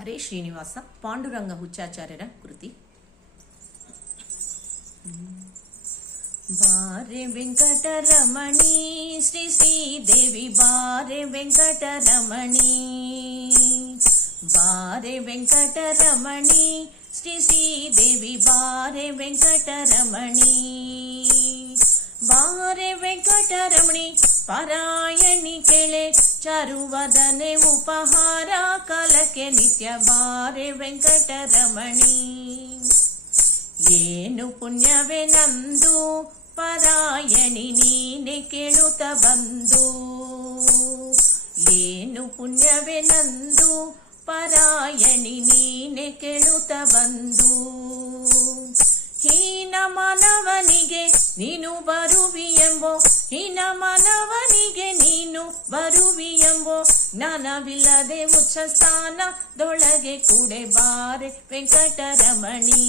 ಹರೇ ಶ್ರೀನಿವಾಸ ಪಾಂಡುರಂಗ ಹುಚ್ಚಾಚಾರ್ಯರ ಕೃತಿ. ಬಾರೆ ವೆಂಕಟರಮಣಿ ಶ್ರೀ ಶ್ರೀದೇವಿ ಬಾರೆ ವೆಂಕಟರಮಣಿ, ಬಾರೆ ವೆಂಕಟರಮಣಿ ಶ್ರೀ ಶ್ರೀದೇವಿ ಬಾರೆ ವೆಂಕಟರಮಣಿ, ಬಾರೆ ವೆಂಕಟರಮಣಿ ಪಾರಾಯಣಿ ಕೆಳೆ ಚಾರುವದನೆ ಉಪಹಾರ ಕಾಲಕ್ಕೆ ನಿತ್ಯ ಬಾರೆ ವೆಂಕಟರಮಣಿ. ಏನು ಪುಣ್ಯವೇ ನಂದು ಪಾರಾಯಣಿ ನೀನೆ ಕೇಳುತ್ತ ಬಂದು, ಏನು ಪುಣ್ಯವೇ ನಂದು ಪಾರಾಯಣಿ ನೀನೆ ಕೇಳುತ್ತ ಬಂದು, ಹೀನ ಮಾನವನಿಗೆ ನೀನು ಬರುವಿ ಎಂಬೋ, ಹೀನ ಮಾನವನಿಗೆ ನೀನು ಬರುವಿ ಎಂಬೋ ಜ್ಞಾನವಿಲ್ಲದೆ ಉಚ್ಚ ಸ್ಥಾನದೊಳಗೆ ಕೂಡೆ ಬಾರೆ ವೆಂಕಟರಮಣಿ.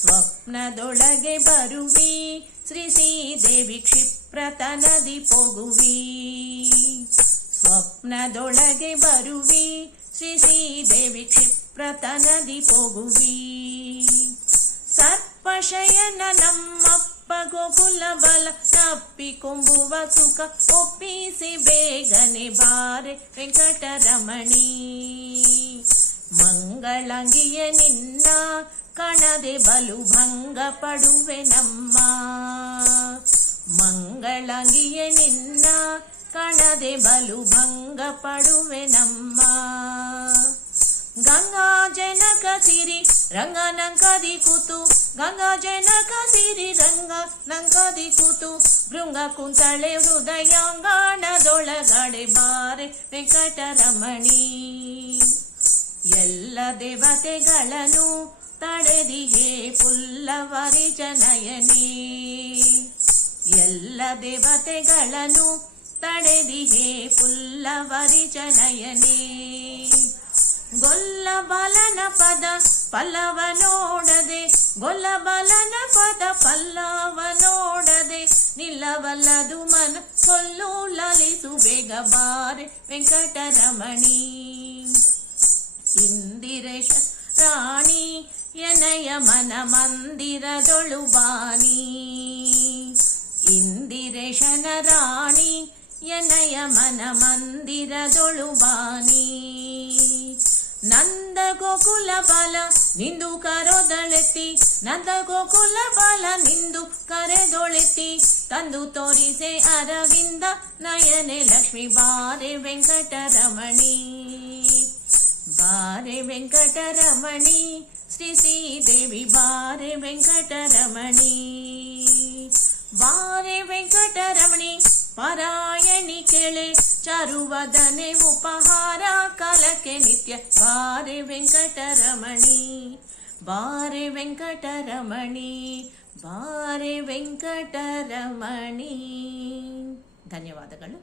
ಸ್ವಪ್ನದೊಳಗೆ ಬರುವಿ ಶ್ರೀ ಶ್ರೀದೇವಿ ಕ್ಷಿಪ್ರತನದಿ ಪೋಗುವಿ, ಸ್ವಪ್ನದೊಳಗೆ ಬರುವಿ ಶ್ರೀ ಶ್ರೀದೇವಿ ಕ್ಷಿಪ್ರತನದಿ ಪೋಗುವಿ. ಸರ್ಪಶಯನ ನಮ್ಮಪ್ಪ ಗೋಕುಲ ಬಲ ತಪ್ಪಿಕೊಂಬುವ ಸುಖ ಒಪ್ಪಿಸಿ ಬೇಗನೆ ಬಾರೆ ವೆಂಕಟರಮಣಿ. ಮಂಗಳಂಗಿಯ ನಿನ್ನ ಕಾಣದೆ ಬಲು ಭಂಗ ಪಡುವೆ ನಮ್ಮ, ಮಂಗಳಂಗಿಯ ನಿನ್ನ ಕಾಣದೆ ಬಲು ಭಂಗ ಪಡುವೆ ನಮ್ಮ. ಗಂಗಾ ಜನಕ ಸಿರಿ ರಂಗ ನಂಕದಿ ಕೂತು, ಗಂಗಾ ಜನಕ ಸಿರಿ ರಂಗ ನಂಕದಿ ಕೂತು ಭೃಂಗ ಕುಂತಳೆ ಹೃದಯಾಂಗಣದೊಳಗಡೆ ಬಾರೆ ವೆಂಕಟರಮಣಿ. ಎಲ್ಲ ದೇವತೆಗಳನ್ನು ತಡೆದಿಹೇ ಪುಲ್ಲವರಿ ಜನಯನಿ, ಎಲ್ಲ ದೇವತೆಗಳನ್ನು ತಡೆದಿಹೇ ಪುಲ್ಲವರಿ ಜನಯನಿ. ಗೊಲ್ಲಬಲನ ಪದ ಪಲ್ಲವ ನೋಡದೆ, ಗೊಲ್ಲಬಲನ ಪದ ಪಲ್ಲವ ನೋಡದೆ ನಿಲ್ಲವಲ್ಲದು ಮನ ಕೊಲ್ಲು ಲಲಿಸು ಬೇಗ ಬಾರೆ ವೆಂಕಟರಮಣಿ. ಇಂದಿರೇಶ ರಾಣಿ ಎನಯ ಮನ ಮಂದಿರದೊಳು ಬಾನಿ, ಇಂದಿರೇಶನ ರಾಣಿ ಎನಯ ಮನ ಮಂದಿರದೊಳು ಬಾನಿ. ನಂದ ಗೋಕುಲ ಬಾಲ ನಿಂದು ಕರೆದೊಳೆತಿ, ನಂದ ಗೋಕುಲ ಬಾಲ ನಿಂದು ಕರೆದೊಳೆತಿ ತಂದು ತೋರಿಸೆ ಅರವಿಂದ ನಯನೆ ಲಕ್ಷ್ಮಿ ಬಾರೆ ವೆಂಕಟರಮಣಿ. ಬಾರೆ ವೆಂಕಟರಮಣಿ ಶ್ರೀ ಶ್ರೀದೇವಿ ಬಾರೆ ವೆಂಕಟರಮಣಿ, ಬಾರೆ ವೆಂಕಟರಮಣಿ ಪಾರಾಯಣಿ ಕೆಳೆ ಚಾರುವದನೆ ಉಪಹಾರ ಕಾಲಕ್ಕೆ ನಿತ್ಯ ಬಾರೆ ವೆಂಕಟರಮಣಿ, ಬಾರೆ ವೆಂಕಟರಮಣಿ, ಬಾರೆ ವೆಂಕಟರಮಣಿ. ಧನ್ಯವಾದಗಳು.